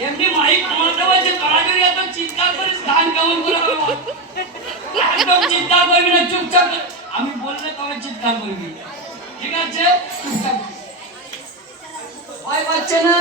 এমনি মাইক ঘুমাতে বলছে তাড়াতাড়ি এত চিৎকার করিস গান কেমন করে হবে একদম চিৎকার করবি না চুপচাপ আমি বললে তবে চিৎকার করবি ঠিক আছে চুপচাপ ভয় পাচ্ছে না